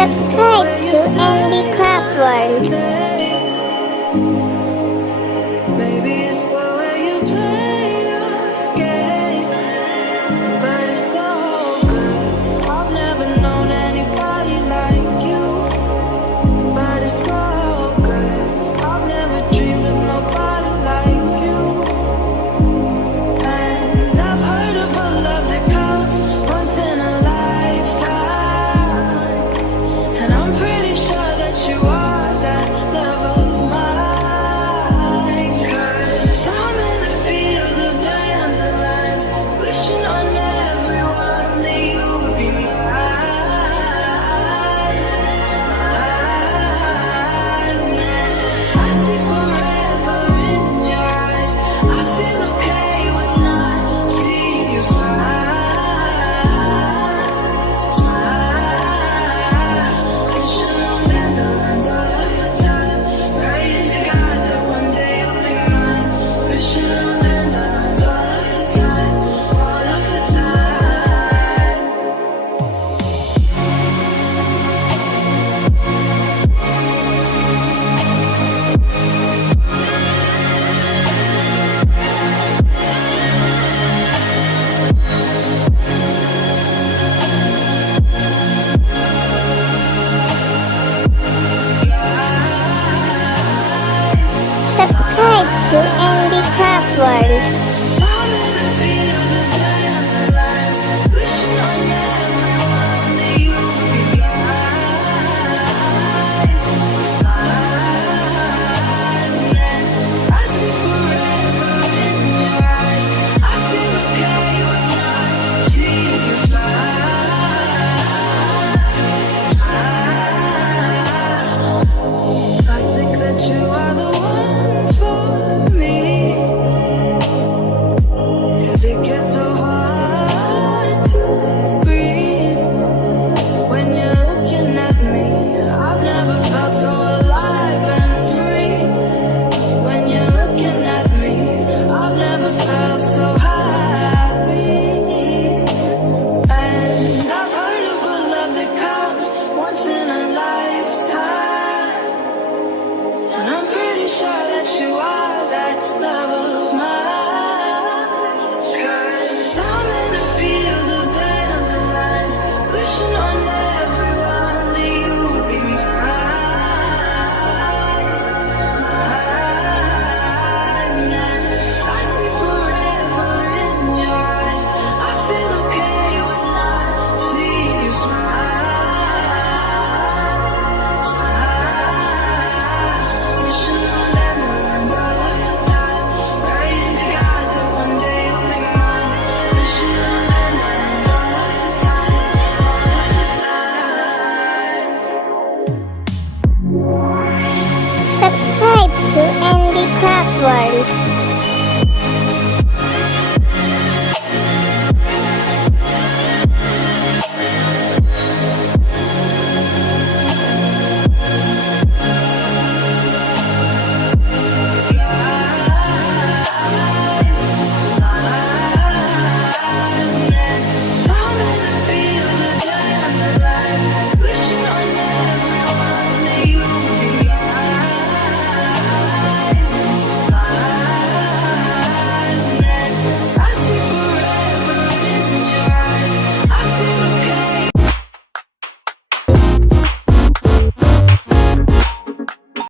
Subscribe to NB Craft World. Maybe it's the way you play your game, but it's so good. I've never known anybody like you, but it's so good. I've never dreamed of nobody like you. And I've heard of a love that comes once in a lifetime, and I'm pretty sure that you are that love of mine. 'Cause I'm in a field of dandelions, wishing on everyone that you would be mine. I see forever in your eyes. I feel okay when I see you smile. Smile. Wishing on dandelions all of the time. Praying to God that one day you'll be mine. Wishing on dandelions all of the time. All of the time. Subscribe to NB Craft World. I'm in a field of dandelions, wishing on everyone that you would be mine. I see forever in your eyes. I feel okay when I see you smile. Smile. I think that you are the one for me. 'Cause it gets so hard to breathe when you're looking at me. I've never felt so alive and free. When you're looking at me, I've never felt so happy. And I've heard of a love that comes once in a lifetime, and I'm pretty sure that you are that love of mine. 'Cause I'm in a field of dandelions, wishing on everyone that you would be mine. Mine. I see forever in your eyes. I feel okay when I see you smile. Smile. Wishing on dandelions all of the time. Praying to God that one day you'll be mine. Wishing on dandelions all of the time. All of the time. Subscribe to NB Craft World.